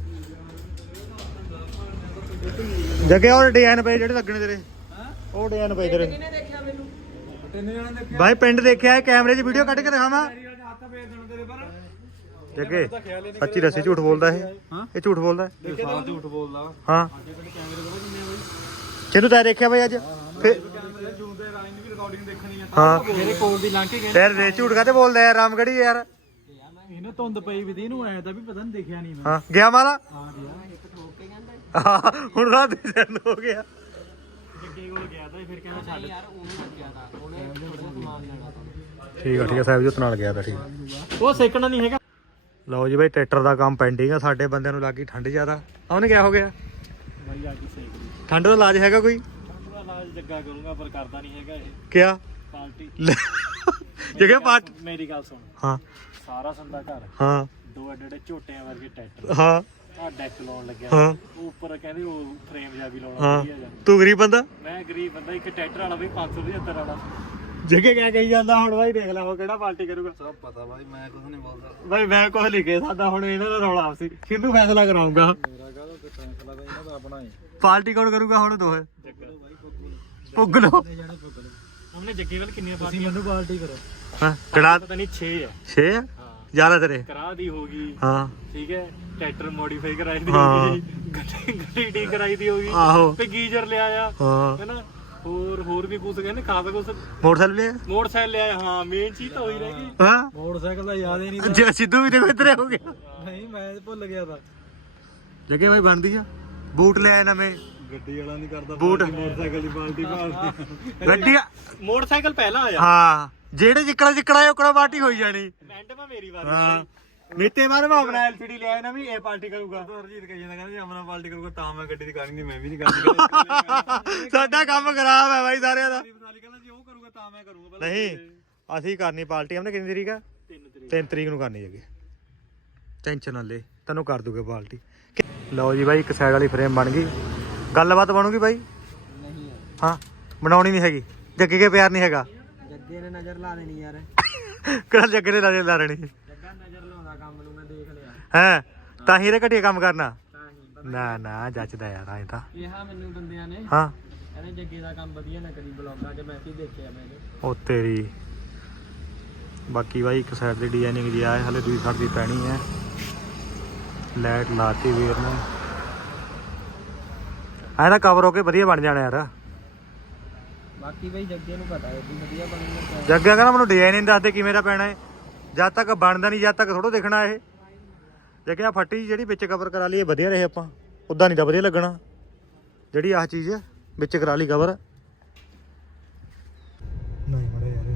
ਜੱਗੇ। ਉਹ ਡਿਜ਼ਾਈਨ ਪਏ ਜਿਹੜੇ ਲੱਗਣੇ ਤੇਰੇ, ਉਹ ਡਿਜ਼ਾਈਨ ਪਏ ਤੇਰੇ। ਕਿਹਨੇ ਦੇਖਿਆ ਮੈਨੂੰ? ਤਿੰਨ ਜਣਾਂ ਦੇ ਬਾਈ ਪਿੰਡ ਦੇਖਿਆ, ਕੈਮਰੇ 'ਚ ਵੀਡੀਓ ਕੱਢ ਕੇ ਦਿਖਾਵਾਂ। ਹੱਥ ਫੇਰ ਦੇਣ ਤੇਰੇ ਪਰ ਜੱਗੇ ਸੱਚੀ ਦੱਸੀ, ਝੂਠ ਬੋਲਦਾ ਇਹ ਚੂਠ ਬੋਲਦਾ ਇਹ ਸਾਰਾ ਝੂਠ ਬੋਲਦਾ। ਹਾਂ। ਕੈਮਰੇ ਕੋਲ ਕਿੰਨੇ ਆ ਬਾਈ? ਕਿਹਨੂੰ ਤੈਂ ਦੇਖਿਆ ਬਾਈ ਅੱਜ ਫਿਰ? ਕੈਮਰੇ ਜੂਮ ਤੇ ਰਾਈਨ ਵੀ ਰਿਕਾਰਡਿੰਗ ਦੇਖਣੀ ਆ। ਹਾਂ ਮੇਰੇ ਕੋਲ ਦੀ ਲੰਘ ਕੇ ਗਏ ਯਾਰ ਰੇ ਝੂਠ ਕਾਤੇ ਬੋਲਦਾ ਯਾਰ ਰਾਮਗੜੀ ਯਾਰ। ਇਹਨੂੰ ਧੁੰਦ ਪਈ ਵੀ ਦੀ, ਇਹਨੂੰ ਆਇਆ ਤਾਂ ਵੀ ਪਤਾ ਨਹੀਂ ਦੇਖਿਆ ਨਹੀਂ ਮੈਂ। ਹਾਂ ਗਿਆ ਮਾਲਾ। ਆ ਗਿਆ ਇੱਕ ਠੋਕ ਕੇ ਕਹਿੰਦਾ ਹਾਂ, ਹੁਣ ਰਾਤ ਦੇ ਸੈਂਡ ਹੋ ਗਿਆ। ਜੱਗੇ ਕੋਲ ਗਿਆ ਤਾਂ ਫਿਰ ਕਹਿੰਦਾ ਛੱਡ। ਯਾਰ ਉਹਨੂੰ ਲੱਗਿਆ ਤਾਂ ਉਹਨੇ ਥੋੜਾ ਸਮਾਨ ਲੈਣਾ ਤਾਂ। ਠੀਕ ਆ ਸਾਹਿਬ ਜੀ ਨਾਲ ਗਿਆ ਤਾਂ ਠੀਕ। ਉਹ ਸੇਕਣਾ ਨਹੀਂ ਹੈਗਾ। ਲਓ ਜੀ ਬਾਈ ਟਰੈਕਟਰ ਦਾ ਕੰਮ ਪੈਂਡਿੰਗ ਆ, ਸਾਡੇ ਬੰਦਿਆਂ ਨੂੰ ਲੱਗੀ ਠੰਡ ਜ਼ਿਆਦਾ। ਉਹਨੇ ਕਿਆ ਹੋ ਗਿਆ? ਬਾਈ ਆ ਕੇ ਸੇਕ ਲਈ। ਠੰਡ ਦਾ ਇਲਾਜ ਹੈਗਾ ਕੋਈ? ਪੂਰਾ ਇਲਾਜ ਜੱਗਾ ਕਰੂੰਗਾ ਪਰ ਕਰਦਾ ਨਹੀਂ ਹੈਗਾ ਇਹ ਕਿਆ ਪਾਰਟੀ। ਜਗ੍ਹਾ ਪਾਟ। ਮੇਰੀ ਗੱਲ ਸੁਣ, ਹਾਂ ਸਾਰਾ ਸੰਦਾ ਘਰ ਹਾਂ ਦੋ ਐਡੇ ਝੋਟਿਆਂ ਵਰਗੇ ਟਰੈਕਟਰ ਹਾਂ ਆ ਡੈਕ ਲਾਉਣ ਲੱਗਿਆ। ਹਾਂ ਉਹ ਉੱਪਰ ਕਹਿੰਦੇ ਉਹ ਫਰੇਮ ਜਾ ਵੀ ਲਾਉਣਾ ਹਾਂ। ਵਧੀਆ ਜਾ। ਤੂੰ ਗਰੀਬ ਬੰਦਾ। ਮੈਂ ਗਰੀਬ ਬੰਦਾ, ਇੱਕ ਟਰੈਕਟਰ ਵਾਲਾ ਵੀ 575 ਵਾਲਾ। ਜਗ੍ਹਾ ਕਿਆ ਕਹੀ ਜਾਂਦਾ ਹੁਣ ਬਾਈ, ਦੇਖ ਲੈ ਉਹ ਕਿਹੜਾ ਪਾਰਟੀ ਕਰੂਗਾ। ਸਭ ਪਤਾ ਬਾਈ, ਮੈਂ ਕੁਝ ਨਹੀਂ ਬੋਲਦਾ। ਬਾਈ ਮੈਂ ਕੁਝ ਨਹੀਂ ਕਹਿ ਸਕਦਾ, ਹੁਣ ਇਹਨਾਂ ਦਾ ਰੌਲਾ ਆਪਸੀ ਕਿਹਨੂੰ ਫੈਸਲਾ ਕਰਾਉਂਗਾ। ਮੇਰਾ ਕਾਹਦਾ ਤੇ ਫੈਸਲਾ ਤਾਂ ਇਹਨਾਂ ਦਾ ਆਪਣਾ ਹੀ। ਪਾਰਟੀ ਕੌਣ ਕਰੂਗਾ ਹੁਣ ਦੋਹੇ? ਜੱਗਾ ਬਾਈ ਪੁੱਗ ਲੋ। ਉਹਨੇ ਜੱਗੇ ਵੱਲ ਕਿੰਨੀਆਂ ਪਾਰਟੀਆਂ? ਮੈਨੂੰ ਪਾਰਟੀ ਕਰੋ। ਹਾਂ ਕਿਹੜਾ ਪਤਾ ਨਹੀਂ 6 ਆ। 6 ਹਾਂ ਜ਼ਿਆਦਾ ਤੇਰੇ। ਕਰਾ ਦੀ ਹੋਗੀ। ਹਾਂ ਠੀਕ ਹੈ, ਟਰੈਕਟਰ ਮੋਡੀਫਾਈ ਕਰਾਈ ਦੀ ਹਾਂ। ਹੋਗੀ, ਗੱਡੀ ਡੀ ਕਰਾਈ ਦੀ ਹੋਗੀ, ਆਹੋ ਤੇ ਗੀਜ਼ਰ ਲਿਆਇਆ ਹਾਂ। ਹੈਨਾ। ਹੋਰ ਵੀ ਕੁਝ ਕਹਿੰਦੇ, ਖਾਸ ਕੁਝ ਮੋਟਰਸਾਈਕਲ ਲਿਆ ਮੋਟਰਸਾਈਕਲ ਲਿਆਇਆ। ਹਾਂ ਮੇਨ ਚੀਜ਼ ਤਾਂ ਹੋਈ ਰਹਿ ਗਈ। ਹਾਂ। ਮੋਟਰਸਾਈਕਲ ਦਾ ਯਾਦ ਹੀ ਨਹੀਂ ਜੇ ਸਿੱਧੂ ਵੀ ਦੇਖੋ ਇੱਧਰੇ ਹੋ ਗਿਆ। ਨਹੀਂ ਮੈਂ ਭੁੱਲ ਗਿਆ ਤਾਂ। ਜੱਗੇ ਬਾਈ ਬਣਦੀ ਆ। ਬੂਟ ਲਿਆਏ ਨਵੇਂ। ਗੱਡੀ ਵਾਲਾ ਨਹੀਂ ਕਰਦਾ ਬੂਟ। ਮੋਟਰਸਾਈਕਲ ਦੀ ਪਾਰਟੀ ਭਾਲਦੀ। ਗੱਡੀ ਮੋਟਰਸਾਈਕਲ ਪਹਿਲਾਂ ਆਇਆ। ਹਾਂ ਜਿਹੜੇ ਜਿੱਕੜਾ ਓਕੜਾ ਪਾਰਟੀ ਹੋਈ ਜਾਣੀ। ਐਂਡ ਮਾ ਮੇਰੀ ਵਾਰੀ। ਹਾਂ ਮੀਤੇ ਬਾਅਦ ਮੈਂ ਆਪਣਾ ਐਲਸੀਡੀ ਲਿਆਇਆ ਨਾ ਵੀ ਇਹ ਪਾਰਟੀ ਕਰੂਗਾ। ਹਰਜੀਤ ਕਹੀ ਜਾਂਦਾ, ਕਹਿੰਦਾ ਆਪਣਾ ਪਾਰਟੀ ਕਰੂਗਾ ਤਾਂ ਮੈਂ ਗੱਡੀ ਦੀ ਕਰਨੀ ਨਹੀਂ, ਮੈਂ ਵੀ ਨਹੀਂ ਕਰਨੀ। ਸਾਡਾ ਕੰਮ ਖਰਾਬ ਹੈ ਬਾਈ ਸਾਰਿਆਂ ਦਾ। ਕਹਿੰਦਾ ਜੀ ਉਹ ਕਰੂਗਾ ਤਾਂ ਮੈਂ ਕਰੂੰਗਾ। ਨਹੀਂ ਅਸੀਂ ਕਰਨੀ ਪਾਰਟੀ। हमने ਕਿੰਨੀ ਤਰੀਕ ਆ? 3 ਤਰੀਕ ਨੂੰ ਕਰਨੀ ਹੈਗੀ। ਟੈਨਸ਼ਨ ਨਾ ਲੈ, ਤੈਨੂੰ ਕਰ ਦੂਗੇ ਪਾਰਟੀ। ਲਓ ਜੀ ਬਾਈ ਇੱਕ ਸਾਈਡ ਵਾਲੀ ਫਰੇਮ ਬਣ ਗਈ। ਗੱਲਬਾਤ ਬਣੂਗੀ ਬਾਈ? ਨਹੀਂ ਹਾਂ ਬਣਾਉਣੀ ਨਹੀਂ ਹੈਗੀ। ਜੱਗੇ ਕੇ ਪਿਆਰ ਨਹੀਂ ਹੈਗਾ। ਜੱਗੇ ਨੇ ਨਜ਼ਰ ਲਾ ਦੇਣੀ ਯਾਰ। ਕਿਹੜਾ ਜੱਗੇ ਨੇ ਲਾਰੇ ਲਾ ਰਣੀ ਜੱਗਾ ਨਜ਼ਰ ਲਾਉਂਦਾ ਕੰਮ ਨੂੰ, ਮੈਂ ਦੇਖ ਲਿਆ ਹੈ। ਤਾਂ ਹੀ ਇਹਦੇ ਘਟੀਆ ਕੰਮ ਕਰਨਾ। ਤਾਂ ਹੀ ਨਾ ਨਾ ਜੱਚਦਾ ਯਾਰ ਐਂ ਤਾਂ। ਕਿਹਾ ਮੈਨੂੰ ਬੰਦਿਆਂ ਨੇ, ਹਾਂ ਕਹਿੰਦੇ ਜੱਗੇ ਦਾ ਕੰਮ ਵਧੀਆ ਨਾ ਕਰੀ ਬਲੌਗਾਂ 'ਚ, ਮੈਂ ਵੀ ਦੇਖਿਆ ਮੈਨੇ। ਉਹ ਤੇਰੀ। ਬਾਕੀ ਬਾਈ ਇੱਕ ਸਾਈਡ ਦੀ ਡਿਜ਼ਾਈਨਿੰਗ ਜੀ ਆ, ਹਲੇ ਦੂਜੀ ਸਾਈਡ ਦੀ ਪੈਣੀ ਹੈ। ਲਾਈਟ ਲਾਤੀ ਵੀਰ ਨੇ। ਐਂ ਤਾਂ ਕਵਰ ਹੋ ਕੇ ਵਧੀਆ ਬਣ ਜਾਣਾ ਯਾਰ। ਬਾਕੀ ਬਈ ਜੱਗੇ ਨੂੰ ਪਤਾ ਹੈ ਵੀ ਵਧੀਆ ਬਣੂਗਾ। ਜੱਗਾ ਕਹਿੰਦਾ ਮੈਨੂੰ ਡਿਜ਼ਾਈਨ ਨਹੀਂ ਦੱਸਦੇ ਕਿਵੇਂ ਦਾ ਪੈਣਾ ਹੈ, ਜਦ ਤੱਕ ਬਣਦਾ ਨਹੀਂ ਜਦ ਤੱਕ ਥੋੜੋ ਦੇਖਣਾ ਇਹ। ਜੱਗੇ ਆ ਫੱਟੀ ਜਿਹੜੀ ਵਿੱਚ ਕਵਰ ਕਰਾ ਲਈ ਇਹ ਵਧੀਆ ਰਹੇ ਆਪਾਂ, ਉਦਾਂ ਨਹੀਂ ਤਾਂ ਵਧੀਆ ਲੱਗਣਾ। ਜਿਹੜੀ ਆਹ ਚੀਜ਼ ਵਿੱਚ ਕਰਾ ਲਈ ਕਵਰ ਨਹੀਂ ਮੜੇ ਯਾਰ।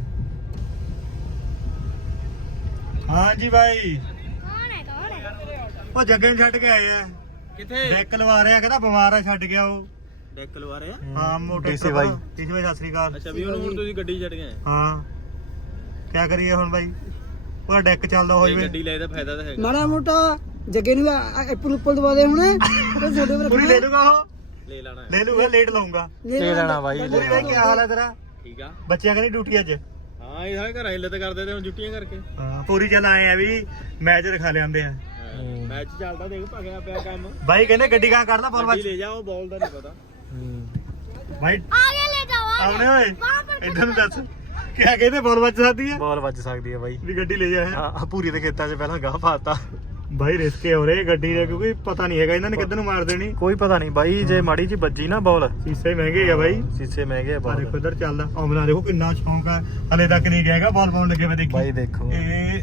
ਹਾਂਜੀ ਭਾਈ ਕੌਣ ਹੈ ਉਹ ਜੱਗੇ ਨੂੰ ਛੱਡ ਕੇ ਆਏ ਆ। ਕਿੱਥੇ ਡੈਕ ਲਵਾ ਰਿਹਾ, ਕਹਿੰਦਾ ਬਿਮਾਰ ਆ ਛੱਡ ਗਿਆ ਉਹ। ਡੈਕ ਲਵਾ ਰਹੇ ਆ? ਹਾਂ ਮੋਟਰ DC ਬਾਈ। DC ਬਾਈ ਸਤਿ ਸ੍ਰੀ ਅਕਾਲ। ਅੱਛਾ ਵੀ ਹੁਣ ਤੁਸੀਂ ਗੱਡੀ ਛੱਡ ਗਏ? ਹਾਂ ਕਿਆ ਕਰੀਏ ਹੁਣ ਬਾਈ, ਉਹਦਾ ਡੈਕ ਚੱਲਦਾ ਹੋਈ ਵੇ। ਗੱਡੀ ਲੈ ਦਾ ਫਾਇਦਾ ਤਾਂ ਹੈਗਾ। ਮਾੜਾ ਮੋਟਾ ਜੱਗੇ ਨੂੰ ਐਪਲ ਉੱਪਲ ਦਵਾ ਦੇ ਹੁਣ ਉਹ ਛੋਟੇ ਪਰ ਪੂਰੀ ਲੈ ਲੂਗਾ ਉਹ, ਲੈ ਲੈਣਾ ਹੈ। ਲੈ ਲੂਗਾ, ਲੇਟ ਲਾਉਂਗਾ। ਲੈ ਲੈਣਾ ਬਾਈ, ਲੈ ਪੂਰੀ ਬਾਈ ਕੀ ਹਾਲ ਹੈ ਤੇਰਾ? ਠੀਕ ਆ। ਬੱਚਿਆਂ ਕਹਿੰਦੀ ਡਿਊਟੀ ਅੱਜ? ਹਾਂ ਇਹ ਸਾਰੇ ਘਰ ਹਿੱਲਤ ਕਰਦੇ ਤੇ ਹੁਣ ਛੁੱਟੀਆਂ ਕਰਕੇ। ਹਾਂ ਪੂਰੀ ਚੱਲ ਆਏ ਆ ਵੀ ਮੈਚ ਰਖਾ ਲਿਆਂਦੇ ਆ ਮੈਚ ਚੱਲਦਾ ਦੇਖ ਭਗਿਆ ਪਿਆ ਕੰਮ। ਬਾਈ ਕਹਿੰਦੇ ਗੱਡੀ ਕਹਾਂ ਕਰਦਾ ਬੋਲ ਗੱਡੀ ਬੱਚ ਲੈ ਜਾ, ਉਹ ਬਾਲ ਦਾ ਨਹੀਂ ਪਤਾ। ਬਾਈ आगे ले जाओ ਆਉਣੇ ਓਏ ਇਦਾਂ ਨੂੰ ਦੱਸ ਕਿਆ ਕਹਿੰਦੇ ਬੋਲ ਬੱਚ ਸਕਦੀ ਹੈ ਬਾਲ ਵੱਜ ਸਕਦੀ ਹੈ ਬਾਈ। ਵੀ ਗੱਡੀ ਲੈ ਜਾ ਹਾਂ ਪੂਰੀ ਦੇ ਖੇਤਾਂ 'ਚ ਪਹਿਲਾਂ ਗਾਹ ਪਾਤਾ। ਬਾਈ ਰਿਸਕੇ ਹੋ ਰਹੇ ਗੱਡੀ ਦੇ, ਕਿਉਂਕਿ ਪਤਾ ਨਹੀਂ ਹੈਗਾ ਇਹਨਾਂ ਨੇ ਕਿੱਧਰ ਨੂੰ ਮਾਰ ਦੇਣੀ। ਕੋਈ ਪਤਾ ਨਹੀਂ ਬਾਈ, ਜੇ ਮਾੜੀ ਜੀ ਵੱਜੀ ਨਾ ਬਾਲ, ਸੀਸੇ ਮਹਿੰਗੇ ਆ ਬਾਈ। ਸੀਸੇ ਮਹਿੰਗੇ ਆ ਆ ਬਾਲ। ਦੇਖੋ ਇੱਧਰ ਚੱਲਦਾ ਆਮਲਾ, ਦੇਖੋ ਕਿੰਨਾ ਸ਼ੌਂਕ ਆ, ਹਲੇ ਤੱਕ ਨਹੀਂ ਗਿਆਗਾ ਬਾਲ ਪਾਉਣ ਲੱਗੇ ਵੇ ਦੇਖੀ ਬਾਈ ਦੇਖੋ ਇਹ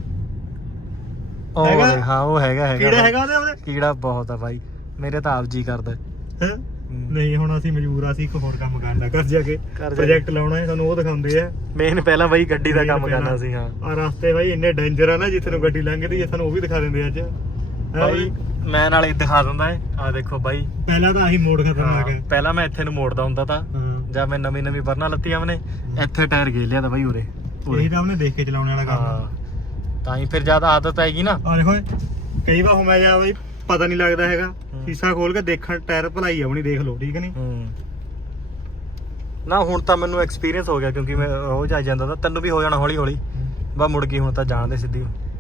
ਉਹ ਹੈਗਾ? ਦੇਖ, ਹਾਂ ਉਹ ਹੈਗਾ ਕੀੜਾ ਬਾਈ। ਹੈਗਾ ਉਹਦੇ ਕੀੜਾ ਬਹੁਤ ਆ ਬਾਈ, ਮੇਰੇ ਤਾਂ ਆਪ ਜੀ ਕਰਦਾ। ਹੈਂ? ਨਹੀਂ ਹੁਣ ਅਸੀਂ ਮਜਬੂਰ ਆ, ਅਸੀਂ ਇੱਕ ਹੋਰ ਕੰਮ ਕਰਨਾ ਘਰ ਜਾ ਕੇ, ਘਰ ਜਾ ਕੇ। ਪ੍ਰੋਜੈਕਟ ਲਾਉਣਾ ਹੈ ਸਾਨੂੰ, ਉਹ ਦਿਖਾਉਂਦੇ ਆ। ਮੇਨ ਪਹਿਲਾਂ ਬਾਈ ਗੱਡੀ ਦਾ ਕੰਮ ਪਹਿਲਾਂ। ਕਰਨਾ ਸੀ। ਹਾਂ ਆ ਰਸਤੇ ਬਾਈ ਇੰਨੇ ਡੇਂਜਰ ਆ ਨਾ, ਜਿੱਥੇ ਨੂੰ ਗੱਡੀ ਲੰਘਦੀ ਹੈ ਸਾਨੂੰ ਉਹ ਵੀ ਦਿਖਾ ਦਿੰਦੇ ਅੱਜ। ਹੈਂ ਬਾਈ ਮੈਂ ਨਾਲੇ ਦਿਖਾ ਦਿੰਦਾ ਏ, ਆ ਦੇਖੋ ਬਾਈ। ਪਹਿਲਾਂ ਤਾਂ ਆਹੀ ਮੋੜ ਖਤਰਨਾਕ ਹੈ। ਪਹਿਲਾਂ ਮੈਂ ਇੱਥੇ ਨੂੰ ਮੋੜਦਾ ਹੁੰਦਾ ਤਾਂ, ਹਾਂ ਜਾਂ ਮੈਂ ਨਵੀਂ ਬਰਨਾ ਲੱਤੀਆਂ ਮੈਨੇ ਇੱਥੇ ਟਾਇਰ ਗੇ ਲਿਆ ਤਾਂ ਬਾਈ ਉਰੇ ਇਹ ਤਾਂ ਉਹਨੇ ਦੇਖ ਕੇ ਚਲਾਉਣ ਵਾਲਾ ਕੰਮ। ਹਾਂ ਤਾਂ ਹੀ ਫਿਰ ਜ਼ਿਆਦਾ ਆਦਤ ਆਏਗੀ ਨਾ। ਆ ਦੇਖੋ ਕਈ ਵਾਰ ਹੁਮਾ ਜਾ ਬਾਈ ਪਤਾ ਨਹੀਂ ਲੱਗਦਾ ਹੈਗਾ, ਸ਼ੀਸ਼ਾ ਖੋਲ ਕੇ ਦੇਖਣ, ਟਾਇਰ ਭਲਾਈ ਆਪਣੀ ਦੇਖ ਲਓ, ਠੀਕ ਨਹੀਂ? ਨਾ ਹੁਣ ਤਾਂ ਮੈਨੂੰ ਐਕਸਪੀਰੀਅੰਸ ਹੋ ਗਿਆ, ਕਿਉਂਕਿ ਮੈਂ ਰੋਜ਼ ਆ ਜਾਂਦਾ ਤਾਂ, ਤੈਨੂੰ ਵੀ ਹੋ ਜਾਣਾ ਹੌਲੀ ਹੌਲੀ। ਬਾ ਮੁੜ ਗਈ ਹੁਣ ਤਾਂ ਜਾਣਦੇ ਸਿੱਧੀ।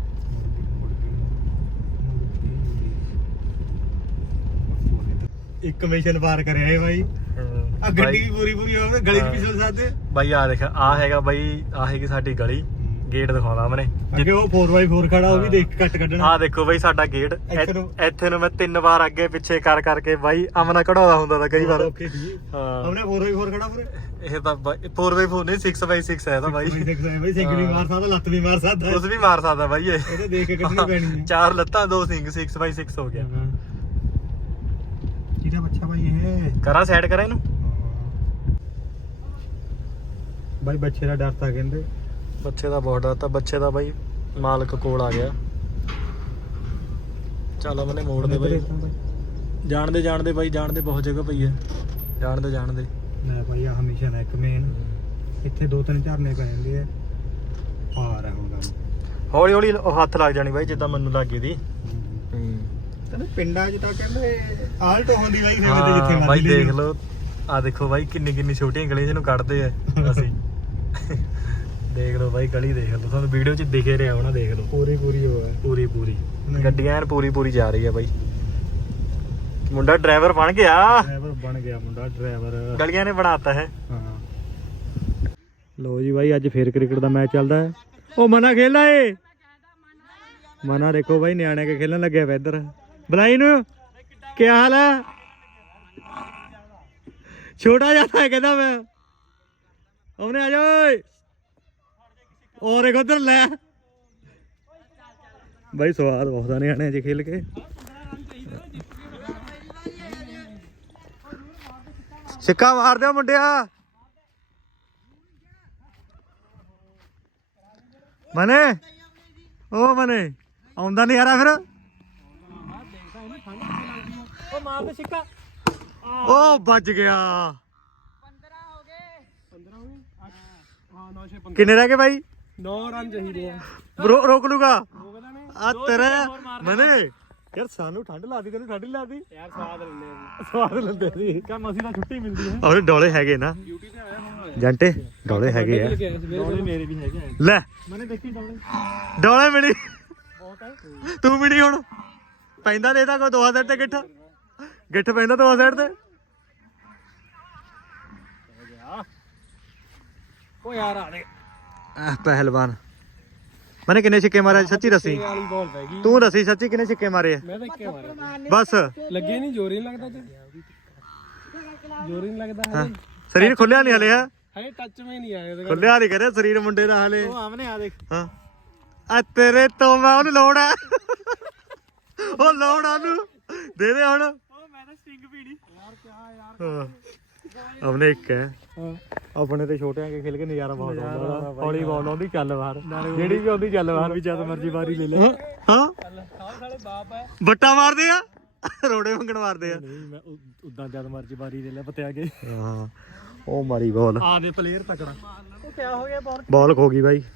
ਇੱਕ ਮਿਸ਼ਨ ਪਾਰ ਕਰਿਆ ਇਹ ਬਾਈ। ਆ ਗੱਡੀ ਵੀ ਪੂਰੀ ਹੋਵੇ, ਗਲੀ 'ਚ ਵੀ ਚਲ ਸਕਦੇ। ਬਾਈ ਆ ਦੇਖ, ਆ ਹੈਗਾ ਬਾਈ, ਆ ਹੈਗੀ ਸਾਡੀ ਗਲੀ। ਗੇਟ ਦਿਖਾਉਂਦਾ ਮੈਨੇ, ਅੱਗੇ ਉਹ 4x4 ਖੜਾ, ਉਹ ਵੀ ਦੇਖ ਕੇ ਕੱਟ ਕੱਢਣਾ। ਆ ਦੇਖੋ ਬਾਈ ਸਾਡਾ ਗੇਟ। ਇੱਥੇ ਨੂੰ ਮੈਂ 3 ਵਾਰ ਅੱਗੇ ਪਿੱਛੇ ਕਰ ਕਰਕੇ ਬਾਈ ਅਮਨਾ ਕਢਾਉਂਦਾ ਹੁੰਦਾ ਤਾਂ ਕਈ ਵਾਰ। ਔਖੀ ਸੀ। ਹਾਂ ਉਹਨੇ 4x4 ਖੜਾ ਪੂਰੇ। ਇਹ ਤਾਂ 4x4 ਨਹੀਂ, 6x6 ਹੈ ਤਾਂ ਬਾਈ। ਬਾਈ ਸਿੰਘ ਵੀ ਮਾਰ ਸਕਦਾ, ਲੱਤ ਵੀ ਮਾਰ ਸਕਦਾ, ਕੁਝ ਵੀ ਮਾਰ ਸਕਦਾ ਬਾਈ ਇਹ। ਇਹਦੇ ਦੇਖ ਕੇ ਕੱਢਣੀ ਪੈਣੀ ਹੈ। 4 ਲੱਤਾਂ 2 ਸਿੰਘ, 6x6 ਹੋ ਗਿਆ। ਕਿਹਦਾ ਬੱਚਾ ਬਾਈ ਇਹ? ਕਰਾਂ ਸਾਈਡ ਕਰਾਂ ਇਹਨੂੰ। ਬਾਈ ਬੱਚੇ ਦਾ ਡਰ ਤਾਂ ਕਹਿੰਦੇ। ਬੱਚੇ ਦਾ ਬਹੁਤ ਡਰ ਤਾਂ, ਬੱਚੇ ਦਾ ਬਾਈ ਮਾਲਕ ਕੋਲ ਆ ਗਿਆ। ਚੱਲ ਮੈਨੇ ਮੋੜ ਦੇ ਬਾਈ, ਜਾਣਦੇ ਬਾਈ, ਜਾਣਦੇ ਬਹੁਤ ਜਗ੍ਹਾ ਪਈ ਹੈ, ਜਾਣਦੇ ਲੈ ਬਾਈ ਆ ਹਮੇਸ਼ਾ ਦਾ ਇੱਕ ਮੇਨ, ਇੱਥੇ 2-3 ਝਰਨੇ ਪੈ ਜਾਂਦੇ ਆ, ਪਾਰ ਹੈ ਹੁਣ ਗੱਲ। ਹੌਲੀ ਹੌਲੀ ਉਹ ਹੱਥ ਲੱਗ ਜਾਣੀ ਬਾਈ, ਜਿੱਦਾਂ ਮੈਨੂੰ ਲੱਗੀ ਦੀ। ਕਹਿੰਦੇ ਪਿੰਡਾਂ 'ਚ ਤਾਂ ਕਹਿੰਦੇ ਆਲਟੋ ਹੁੰਦੀ ਬਾਈ ਸੇਵੇ ਤੇ ਜਿੱਥੇ ਬਾਈ ਮਰਜ਼ੀ ਦੇਖ ਲਓ, ਆ ਦੇਖੋ ਬਾਈ ਕਿੰਨੀ ਛੋਟੀਆਂ ਗਲੀਆਂ ਜਿਹਨੂੰ ਕੱਢਦੇ ਆ ਅਸੀਂ। ਦੇਖ ਲਓ ਬਾਈ ਗਲੀ ਦੇਖ ਲਓ, ਤੁਹਾਨੂੰ ਵੀਡੀਓ 'ਚ ਦਿਖੇ ਰਿਹਾ ਹੋਣਾ, ਦੇਖ ਲਓ ਪੂਰੀ ਹੋਇਆ ਪੂਰੀ ਗੱਡੀਆਂ ਐਨ ਪੂਰੀ ਜਾ ਰਹੀ ਆ ਬਾਈ। ਮੁੰਡਾ ਡਰਾਈਵਰ ਬਣ ਗਿਆ, ਡਰਾਈਵਰ ਬਣ ਗਿਆ ਮੁੰਡਾ, ਡਰਾਈਵਰ ਗਲੀਆਂ ਨੇ ਬਣਾਤਾ ਹੈ। ਹਾਂ ਲੋ ਜੀ ਬਾਈ ਅੱਜ ਫੇਰ ਕ੍ਰਿਕਟ ਦਾ ਮੈਚ ਚੱਲਦਾ ਹੈ। ਉਹ ਮਨਾ ਖੇਲਾ ਏ, ਮਨਾ ਦੇਖੋ ਬਾਈ ਨਿਆਣੇ ਕੇ ਖੇਲਣ ਲੱਗਿਆ ਵਾ ਇੱਧਰ। ਬਲਾਈ ਨੂੰ ਕੀ ਹਾਲ ਹੈ? ਛੋਟਾ ਜਿਹਾ ਹੈ ਕਹਿੰਦਾ ਮੈਂ, ਉਹਨੇ ਆ ਜਾ ਓਏ। ਔਰ ਇੱਕ ਉਧਰ ਲੈ ਬਾਈ, ਸਵਾਦ ਬਹੁਤ ਆ ਨਿਆਣੇ ਚ ਖੇਲ ਕੇ। ਸਿੱਕਾ ਮਾਰ ਦਿਓ ਮੁੰਡਿਆ। ਮਨੇ ਉਹ ਮਨੇ ਆਉਂਦਾ ਨਹੀਂ ਯਾਰਾ ਫਿਰ। ਉਹ ਮਾਰ ਦੇ ਸਿੱਕਾ। ਉਹ ਵੱਜ ਗਿਆ। 15 ਹੋ ਗਏ। ਹਾਂ 9 ਕਿੰਨੇ ਰਹਿ ਗਏ ਬਾਈ? 9 ਰਨ ਚਾਹੀਦੇ ਆ। ਰੋਕ ਲੂਗਾ ਰੋਕਦਾ ਨੇ ਆ ਤੇਰੇ ਮਨੇ। ਯਾਰ ਸਾਨੂੰ ਠੰਡ ਲਾਦੀ, ਤੈਨੂੰ ਠੰਡ ਲਾਦੀ। ਯਾਰ ਸਵਾਦ ਲੈਂਦੇ ਆ ਸਵਾਦ ਲੈਂਦੇ ਸੀ। ਕੰਮ ਅਸੀਂ ਤਾਂ ਛੁੱਟੀ ਮਿਲਦੀ ਹੈ। ਉਹਨੇ ਡੋਲੇ ਹੈਗੇ ਨਾ ਡਿਊਟੀ ਤੇ ਆਇਆ ਹੁਣ ਜੰਟੇ, ਡੋਲੇ ਹੈਗੇ ਆ। ਡੋਲੇ ਮੇਰੇ ਵੀ ਹੈਗੇ ਆ। ਲੈ ਮੈਨੇ ਦੇਖੀ ਡੋਲੇ ਡੋਲੇ ਮਿਲੀ, ਬਹੁਤ ਹੈ। ਤੂੰ ਮਿਲੀ ਹੁਣ। ਪੈਂਦਾ ਨਹੀਂ ਤਾਂ ਕੋਈ ਦੋਹਾ ਸਾਈਡ ਤੇ ਗਿੱਠ ਪੈਂਦਾ ਦੋਹਾ ਸਾਈਡ ਤੇ। ਉਹ ਯਾਰ ਆ ਦੇ ਪਹਿਲਵਾਨ ਮਨੇ ਕਿੰਨੇ ਛਿੱਕੇ ਮਾਰੇ ਸੱਚੀ ਦੱਸੀ, ਵਾਲੀ ਬਾਲ ਪੈ ਗਈ। ਤੂੰ ਦੱਸੀ ਸੱਚੀ ਕਿੰਨੇ ਛਿੱਕੇ ਮਾਰੇ ਆ? ਮੈਂ ਤਾਂ ਇੱਕੇ ਮਾਰਿਆ ਬਸ ਲੱਗੇ ਨਹੀਂ, ਜ਼ੋਰ ਹੀ ਨਹੀਂ ਲੱਗਦਾ ਤੇ ਜ਼ੋਰ ਹੀ ਨਹੀਂ ਲੱਗਦਾ। ਸਰੀਰ ਖੁੱਲਿਆ ਨਹੀਂ ਹਲੇ ਹੈ। ਹਏ ਟੱਚ ਮੈਂ ਨਹੀਂ ਆਇਆ ਉਹਦੇ ਖੁੱਲਿਆ ਨਹੀਂ ਕਰਿਆ ਸਰੀਰ ਮੁੰਡੇ ਦਾ ਹਾਲੇ ਉਹ ਆਮਨੇ ਆ ਦੇਖ ਹਾਂ ਆ ਤੇਰੇ ਤੋਂ ਮੈਂ ਉਹਨੂੰ ਲੋੜ ਆ ਉਹ ਲੋੜ ਆ ਉਹਨੂੰ ਦੇ ਦੇ ਹੁਣ ਉਹ ਮੈਂ ਤਾਂ ਸਟਿੰਗ ਪੀਣੀ ਯਾਰ ਕਿਆ ਯਾਰ ਹਾਂ ਆਪਣੇ ਇੱਕ ਹੈ ਆਪਣੇ ਤੇ ਛੋਟਿਆਂ ਕੇ ਖੇਲ ਕੇ ਨਜ਼ਾਰਾ ਬਹੁਤ ਆਉਂਦਾ ਹੌਲੀ ਬਾਲ ਆਉਂਦੀ ਚੱਲ ਬਾਹਰ ਜਿਹੜੀ ਵੀ ਆਉਂਦੀ ਚੱਲ ਬਾਹਰ ਵੀ ਜਦ ਮਰਜੀ ਵਾਰੀ ਲੈ ਲੈ ਹਾਂ ਸਾਲੇ ਬਾਪ ਹੈ ਬੱਟਾ ਮਾਰਦੇ ਆ ਰੋੜੇ ਮੰਗਣ ਮਾਰਦੇ ਆ ਨਹੀਂ ਮੈਂ ਉਦਾਂ ਜਦ ਮਰਜੀ ਵਾਰੀ ਲੈ ਲੈ ਪਤਿਆ ਕੇ ਹਾਂ ਉਹ ਮਾਰੀ ਬਾਲ ਆ ਦੇ ਪਲੇਅਰ ਤਕੜਾ ਉਹ ਕਿਆ ਹੋ ਗਿਆ ਬਾਹਰ ਬਾਲ ਖੋ ਗਈ ਬਾਈ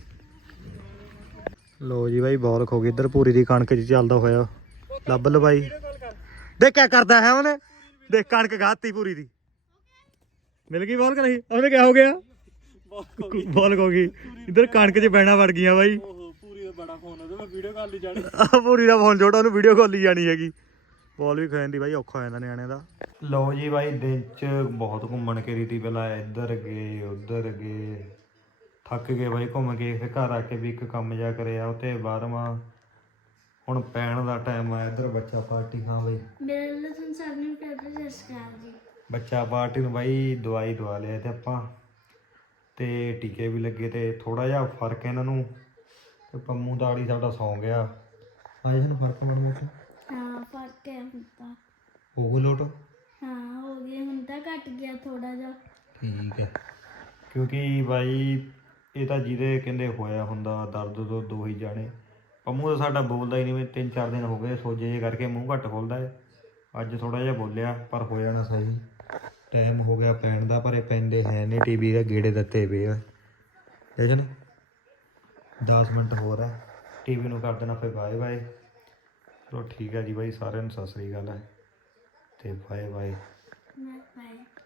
ਲੋ ਜੀ ਬਾਈ ਬਾਲ ਖੋ ਗਈ ਇੱਧਰ ਪੂਰੀ ਦੀ ਕਣਕ 'ਚ ਚੱਲਦਾ ਹੋਇਆ ਲੱਭ ਲ ਬਾਈ ਦੇਖ ਕਿਆ ਕਰਦਾ ਹੈ ਉਹਨੇ ਦੇਖ ਕਣਕ ਗਾਤੀ ਪੂਰੀ ਦੀ ਮਿਲ ਗਈ ਬਾਲ ਕਿ ਨਹੀਂ ਉਹਨੇ ਕਿਆ ਹੋ ਗਿਆ ਬਾਲ ਖੋ ਗਈ ਇੱਧਰ ਕਣਕ 'ਚ ਬੈਣਾ ਵੜ ਗਈਆਂ ਬਾਈ ਓਹੋ ਪੂਰੀ ਦਾ ਬੜਾ ਫੋਨ ਉਹਦੇ ਮੈਂ ਵੀਡੀਓ ਕਾਲ ਨਹੀਂ ਜਾਣੀ ਪੂਰੀ ਦਾ ਫੋਨ ਛੋਟਾ ਉਹਨੂੰ ਵੀਡੀਓ ਕਾਲ ਹੀ ਜਾਣੀ ਹੈਗੀ ਬਾਲ ਵੀ ਖਾ ਜਾਂਦੀ ਬਾਈ ਔਖਾ ਹੋ ਜਾਂਦਾ ਨਿਆਣਿਆਂ ਦਾ ਲਓ ਜੀ ਬਾਈ ਦਿਨ 'ਚ ਬਹੁਤ ਘੁੰਮਣ ਕਰੀ ਤੀ ਪਹਿਲਾਂ ਇੱਧਰ ਗਏ ਉੱਧਰ ਗਏ ਥੱਕ ਗਏ ਬਾਈ ਘੁੰਮ ਕੇ ਫਿਰ ਘਰ ਆ ਕੇ ਵੀ ਇੱਕ ਕੰਮ ਜਾ ਕਰਿਆ ਉਹ ਤੇ 12ਵਾਂ ਹੁਣ ਪੈਣ ਦਾ ਟਾਈਮ ਆ ਇੱਧਰ ਬੱਚਾ ਪਾਰਟੀ ਹਾਂ ਬਾਈ ਮੇਰੇ ਲਈ ਤੁਹਾਨੂੰ ਸਭ ਨੂੰ ਪਿਆਰ ਸਤਿਕਾਰ ਜੀ ਬੱਚਾ ਪਾਰਟੀ ਨੂੰ ਬਾਈ ਦਵਾਈ ਦਵਾ ਲਿਆ ਤੇ ਆਪਾਂ ਤੇ ਟੀਕੇ ਵੀ ਲੱਗੇ ਤੇ ਥੋੜਾ ਜਿਹਾ ਫਰਕ ਇਹਨਾਂ ਨੂੰ ਤੇ ਪੰਮੂ ਦਾੜੀ ਸਾਡਾ ਸੌਂ ਗਿਆ ਹਾਂ ਇਹਨੂੰ ਫਰਕ ਮੜ ਮੋਟਾ ਹਾਂ ਫਰਕ ਹੈ ਹੁਣ ਤਾਂ ਉਹ ਲੋਟ ਹਾਂ ਹੋ ਗਿਆ ਹੁਣ ਤਾਂ ਘਟ ਗਿਆ ਥੋੜਾ ਜਿਹਾ ਠੀਕ ਹੈ ਕਿਉਂਕਿ ਬਾਈ ਇਹ ਤਾਂ ਜਿਹਦੇ ਕਹਿੰਦੇ ਹੋਇਆ ਹੁੰਦਾ ਦਰਦ ਤੋਂ ਦੋ ਹੀ ਜਾਣੇ ਪੰਮੂ ਤਾਂ ਸਾਡਾ ਬੋਲਦਾ ਹੀ ਨਹੀਂ ਵੀ 3-4 ਦਿਨ ਹੋ ਗਏ ਸੋਜੇ ਜੇ ਕਰਕੇ ਮੂੰਹ ਘੱਟ ਖੋਲਦਾ ਹੈ ਅੱਜ ਥੋੜਾ ਜਿਹਾ ਬੋਲਿਆ ਪਰ ਹੋ ਜਾਣਾ ਸਹੀ ਟਾਈਮ ਹੋ ਗਿਆ ਪੈਣ ਦਾ ਪਰ ਇਹ ਪੈਂਦੇ ਹੈ ਨਹੀਂ ਟੀਵੀ ਦੇ ਗੇੜੇ ਦਿੱਤੇ ਪਏ ਆ ਜਸ਼ਨ 10 ਮਿੰਟ ਹੋਰ ਹੈ ਟੀਵੀ ਨੂੰ ਕਰ ਦੇਣਾ ਫਿਰ ਬਾਏ ਬਾਏ ਚਲੋ ਠੀਕ ਹੈ ਜੀ ਬਾਈ ਸਾਰਿਆਂ ਨੂੰ ਸਤਿ ਸ੍ਰੀ ਅਕਾਲ ਹੈ ਤੇ ਬਾਏ ਬਾਏ ਮੈਂ ਪਾਈ